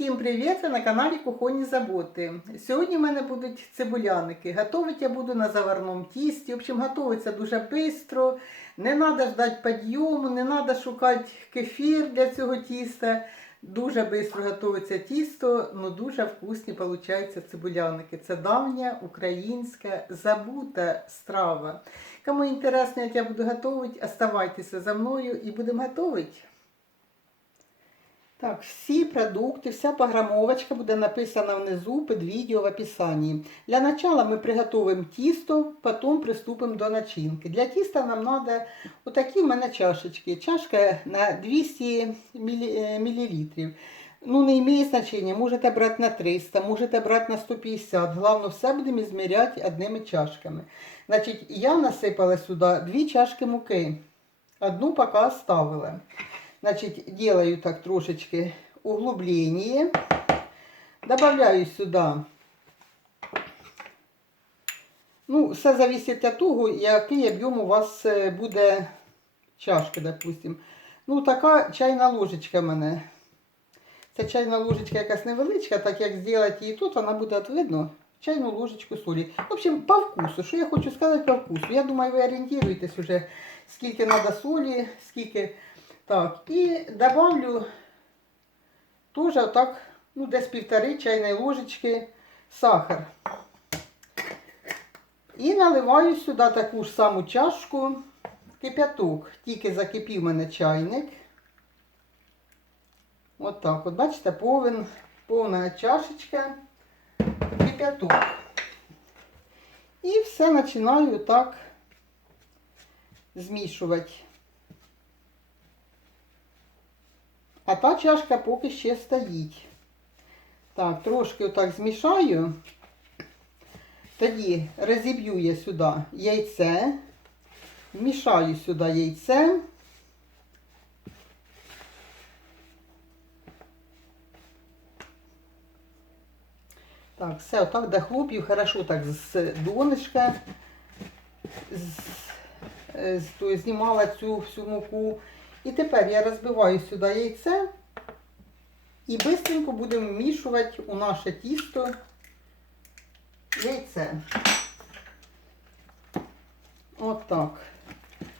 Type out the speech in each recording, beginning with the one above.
Всім привіт! Ви на каналі Кухонні Заботи. Сьогодні в мене будуть цибуляники. Готувати я буду на заварному тісті. В общем, готується дуже швидко. Не треба ждати підйому, не треба шукати кефір для цього тіста. Дуже швидко готується тісто, але дуже вкусні получаються цибуляники. Це давня українська забута страва. Кому інтересно, як я буду готувати, оставайтеся за мною і будемо готувати. Так, всі продукти, вся пограмовочка буде написана внизу під відео в описанні. Для начала ми приготуємо тісто, потім приступимо до начинки. Для тіста нам треба отакі в мене чашечки. Чашка на 200 мл. Ну, не має значення, можете брати на 300, можете брати на 150. Головне, все будемо зміряти одними чашками. Значить, я насипала сюди дві чашки муки. Одну поки оставила. Значит, делаю так трошечки углубление. Добавляю сюда. Ну, все зависить від того, який об'єм у вас е, буде чашки, допустим. Ну, така чайна ложечка в мене. Це чайна ложечка якась невеличка, так як зробити її тут, вона буде видно. Чайну ложечку солі. В общем, по вкусу. Що я хочу сказати по вкусу? Я думаю, ви орієнтуєтесь уже, скільки треба солі, скільки. Так, і добавлю теж так, ну, десь півтори чайної ложечки сахар. І наливаю сюди таку ж саму чашку кип'яток. Тільки закипів мене чайник. От так, от бачите, повен, повна чашечка кип'яток. І все починаю так змішувати. А та чашка поки ще стоїть. Так, трошки отак змішаю. Тоді розіб'ю я сюди яйце, вмішаю сюди яйце. Так, все, отак дохлоп'ю, хорошо так з донышка з, з, то, знімала цю всю муку. І тепер я розбиваю сюди яйце і швидко будемо вмішувати у наше тісто яйце. От так.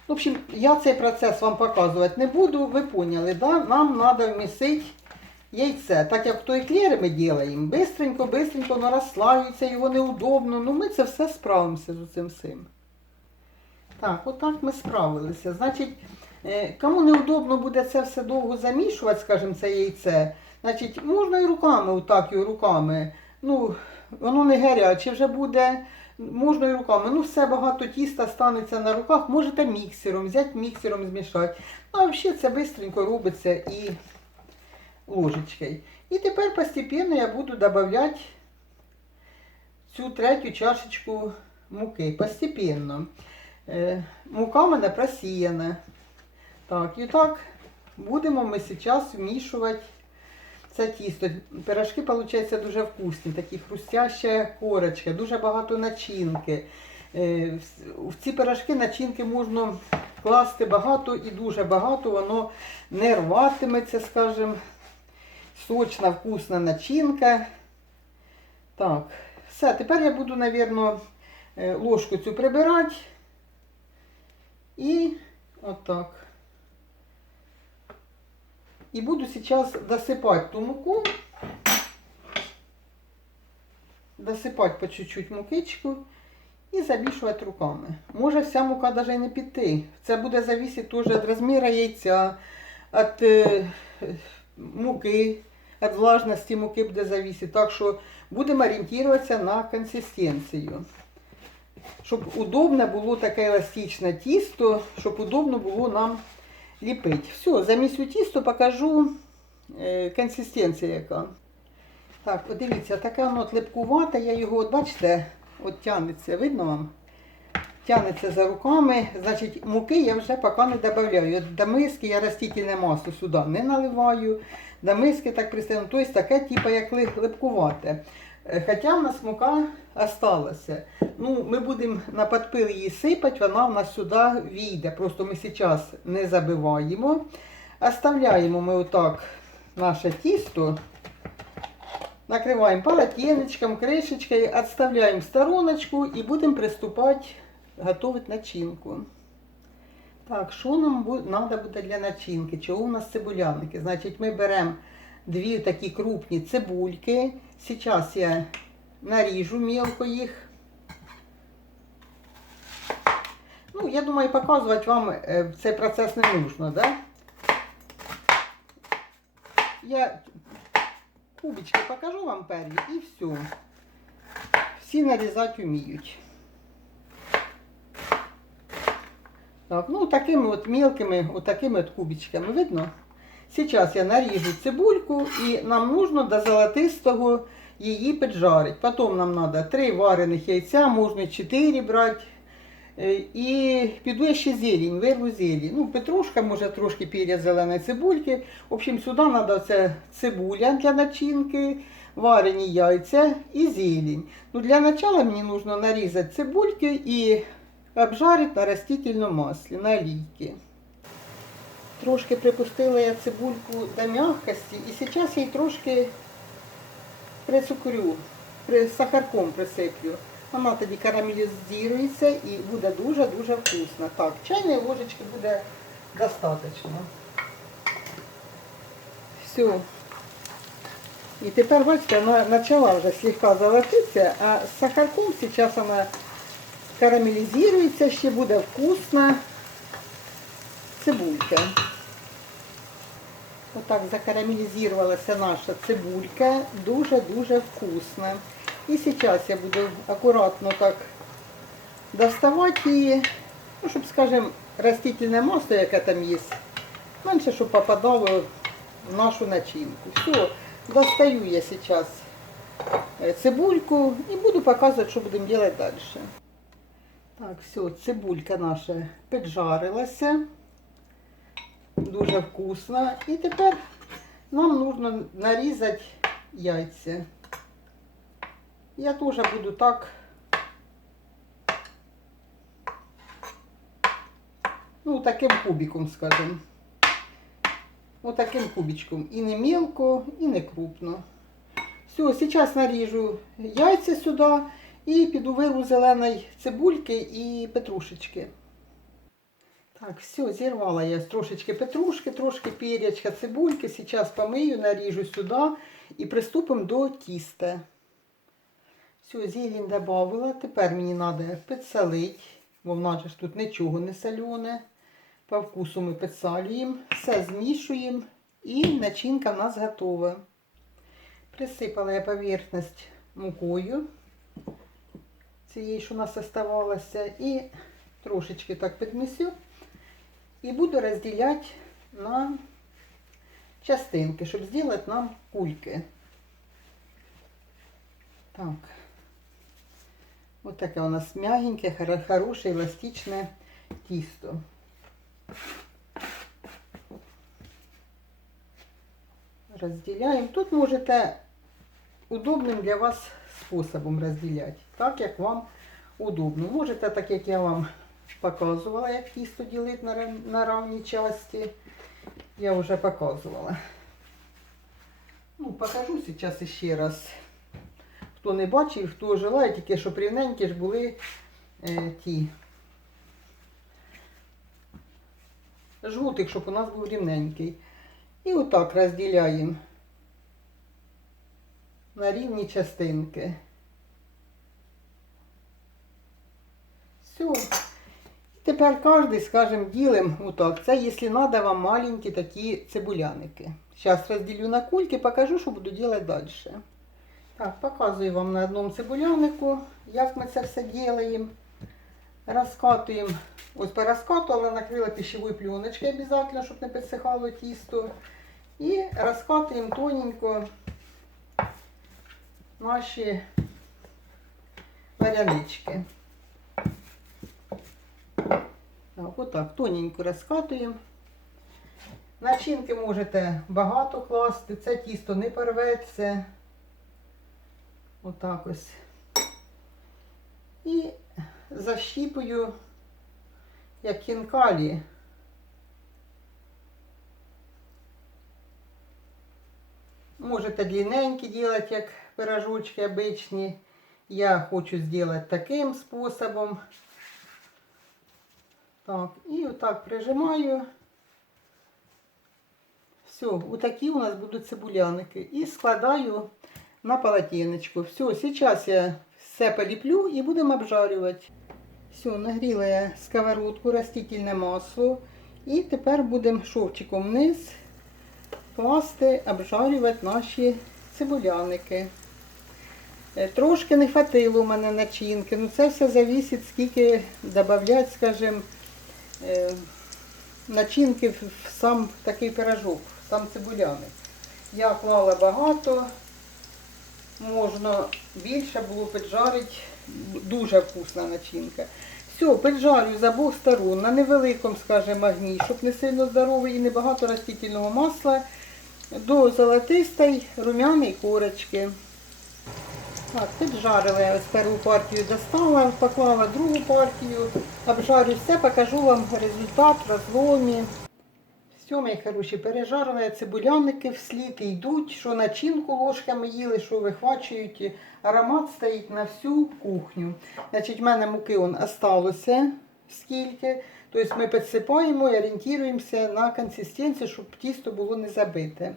В общем, я цей процес вам показувати не буду, ви поняли, да? нам треба вмісити яйце. Так як в той еклери ми робимо, бистренько, бистренько воно розслаюється, його неудобно. Ну ми це все справимося з цим всім. Так, отак ми справилися. Значить, Кому неудобно буде це все довго замішувати, скажімо, це яйце, значить, можна і руками, отак і руками. Ну, воно не гаряче вже буде, можна і руками. Ну, все багато тіста станеться на руках, можете міксером, взяти міксером змішати. Ну, а взагалі це швидко робиться і ложечкою. І тепер постепенно я буду додавати цю третю чашечку муки. Постепенно. Е, Мука в мене просіяна. Так, і так будемо ми зараз вмішувати це тісто. Пирожки, виходить, дуже вкусні, такі хрустяща корочка, дуже багато начинки. Е, в ці пирожки начинки можна класти багато і дуже багато, воно не рватиметься, скажімо. Сочна, вкусна начинка. Так, все, тепер я буду, мабуть, ложку цю прибирати. І отак. І буду зараз досипати ту муку. Досипати по чуть-чуть мукичку і замішувати руками. Може вся мука навіть не піти. Це буде залежати теж від розміру яйця, від е, муки, від влажності муки буде залежати. Так що будемо орієнтуватися на консистенцію. Щоб удобно було таке еластичне тісто, щоб удобно було нам ліпити. Все, замісю тісто покажу е, консистенція яка. Так, от дивіться, така воно липкувата, я його, от бачите, от тягнеться, видно вам? Тягнеться за руками. Значить, муки я вже поки не додаю. От До миски я растительне масло сюди не наливаю. До миски так пристаю. Тобто таке, типу, як липкувате. Е, Хоча в нас мука осталася. Ну, Ми будемо на підпил її сипати, вона в нас сюди війде. Просто ми зараз не забиваємо. Оставляємо ми отак наше тісто Накриваємо полотенечком, кришечкою, відставляємо стороночку і будемо приступати готувати начинку. Так, що нам треба буде для начинки? Чого у нас цибуляники? Значить, ми беремо дві такі крупні цибульки. Зараз я наріжу мелко їх. Ну, я думаю, показувати вам е, цей процес не нужно, да? Я кубочки покажу вам перві і все. Всі нарізати вміють. Так, ну такими от мелкими, от такими от кубичками, видно? Сейчас я наріжу цибульку і нам нужно до золотистого її піджарити. Потім нам треба 3 варених яйця, можна 4 брати. Е, І піду ще зелень, вирву зелень. Ну, петрушка, може трошки перець зеленої цибульки. В общем, сюди треба це цибуля для начинки, варені яйця і зелень. Ну, для начала мені нужно нарізати цибульки і обжарити на растительному маслі, на олійці. Трошки припустила я цибульку до м'якості і зараз її трошки прицукрю, при, сахарком присиплю. Вона тоді карамелізується і буде дуже-дуже вкусно. Так, чайної ложечки буде достатньо. Все. І тепер, бачите, вона почала вже слегка золотитися, а з сахарком зараз вона карамелізується, ще буде вкусна цибулька. Отак закарамелізувалася наша цибулька. Дуже-дуже вкусна. І зараз я буду акуратно так доставати її, ну, щоб, скажімо, растительне масло, яке там є, менше, щоб попадало в нашу начинку. Все, достаю я зараз цибульку і буду показувати, що будемо робити далі. Так, все, цибулька наша піджарилася. Дуже вкусно. І тепер нам потрібно нарізати яйця. Я теж буду так. Ну, таким кубиком, скажімо. Ось таким кубичком. І не мелко, і не крупно. Все, зараз наріжу яйця сюди і піду вирву зеленої цибульки і петрушечки. Так, все, зірвала я трошечки петрушки, трошки перечка, цибульки. Зараз помию, наріжу сюди і приступимо до тіста. Все, зелень додавила. Тепер мені треба підсолити, бо в нас ж тут нічого не солене. По вкусу ми підсалюємо, все змішуємо і начинка в нас готова. Присипала я поверхність мукою, цієї, що у нас оставалося, і трошечки так підмісю. І буду розділяти на частинки, щоб зробити нам кульки. Так. Ось таке у нас м'ягеньке, хоро- хороше, еластичне тісто. Розділяємо. Тут можете удобним для вас способом розділяти, так як вам удобно. Можете, так як я вам показувала, як тісто ділити на, на равні часті. Я вже показувала. Ну, покажу зараз ще раз. Хто не бачив, хто желає, тільки щоб рівненькі ж були е, ті. Жгутик, щоб у нас був рівненький. І отак розділяємо на рівні частинки. Все. Тепер кожен, скажімо, ділимо отак. Це, якщо треба вам маленькі такі цибуляники. Зараз розділю на кульки, покажу, що буду робити далі. Так, показую вам на одному цибулянику, як ми це все робимо. Розкатуємо, ось порозкатувала, накрила пищевою пленочкою обов'язково, щоб не підсихало тісто. І розкатуємо тоненько наші варянички. Так, отак, тоненько розкатуємо. Начинки можете багато класти, це тісто не порветься. Отак ось. І защіпую, як хінкалі. Можете длинненькі робити, як пирожочки обичні. Я хочу зробити таким способом. Так, і отак прижимаю. Все, отакі у нас будуть цибуляники. І складаю на полотенечко. Все, зараз я все поліплю і будемо обжарювати. Все, нагріла я сковородку, растительне масло. І тепер будемо шовчиком вниз класти, обжарювати наші цибуляники. Е, Трошки не хватило у мене начинки. Ну це все залежить, скільки додати, скажімо, начинки в сам такий пирожок, сам цибуляник. Я клала багато, можна більше було піджарити, дуже вкусна начинка. Все, піджарю з обох сторон на невеликому, скажімо, огні, щоб не сильно здоровий і не багато растительного масла до золотистої румяної корочки. Так, піджарила я ось першу партію достала, поклала другу партію, обжарю все, покажу вам результат в розломі. Все, мої хороші, пережарила я цибуляники вслід йдуть, що начинку ложками їли, що вихвачують. Аромат стоїть на всю кухню. Значить, в мене муки он осталося скільки. Тобто ми підсипаємо і орієнтуємося на консистенцію, щоб тісто було не забите.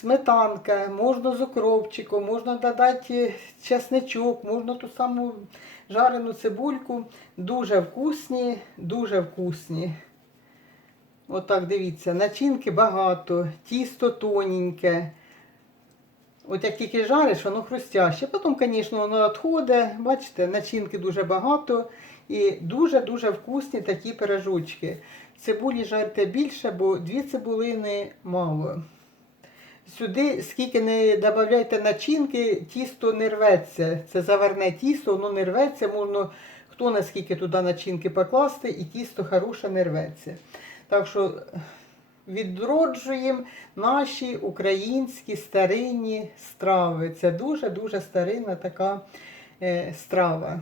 Сметанка, можна з укропчиком, можна додати чесничок, можна ту саму жарену цибульку. Дуже вкусні, дуже вкусні. Отак дивіться, начинки багато, тісто тоненьке. От як тільки жариш, воно хрустяще. Потім, звісно, воно відходить. Бачите, начинки дуже багато і дуже-дуже вкусні такі пирожочки. Цибулі жарте більше, бо дві цибулини мало. Сюди, скільки не додавайте начинки, тісто не рветься. Це заварне тісто, воно не рветься. Можна хто наскільки туди начинки покласти, і тісто хороше не рветься. Так що відроджуємо наші українські старинні страви. Це дуже-дуже старинна така е, страва.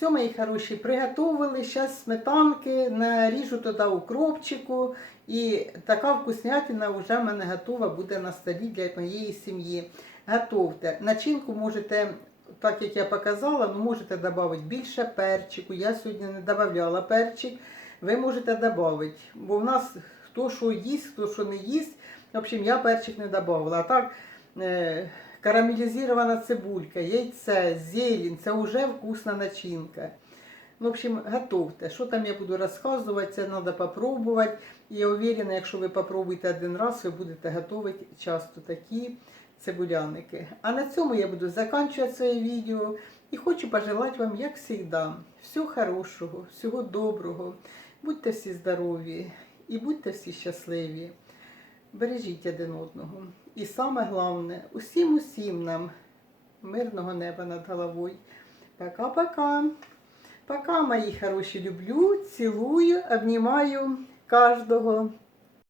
Все, мої хороші, приготовили. Зараз сметанки, наріжу туди укропчику. І така вкуснятина вже в мене готова буде на столі для моєї сім'ї. Готовте. Начинку можете, так як я показала, ну можете додати більше перчику. Я сьогодні не додавала перчик. Ви можете додати. Бо в нас хто що їсть, хто що не їсть. В общем, я перчик не додавала. А так, е, карамелізована цибулька, яйце, зелень, це вже вкусна начинка. Ну, в общем, готовте. Що там я буду розказувати, це треба попробувати. Я уверена, якщо ви попробуєте один раз, ви будете готувати часто такі цибуляники. А на цьому я буду закінчувати своє відео. І хочу пожелати вам, як завжди, всього хорошого, всього доброго. Будьте всі здорові і будьте всі щасливі. Бережіть один одного. І саме головне, усім усім нам мирного неба над головою. Пока-пока. Пока, мої хороші, люблю, цілую, обнімаю кожного.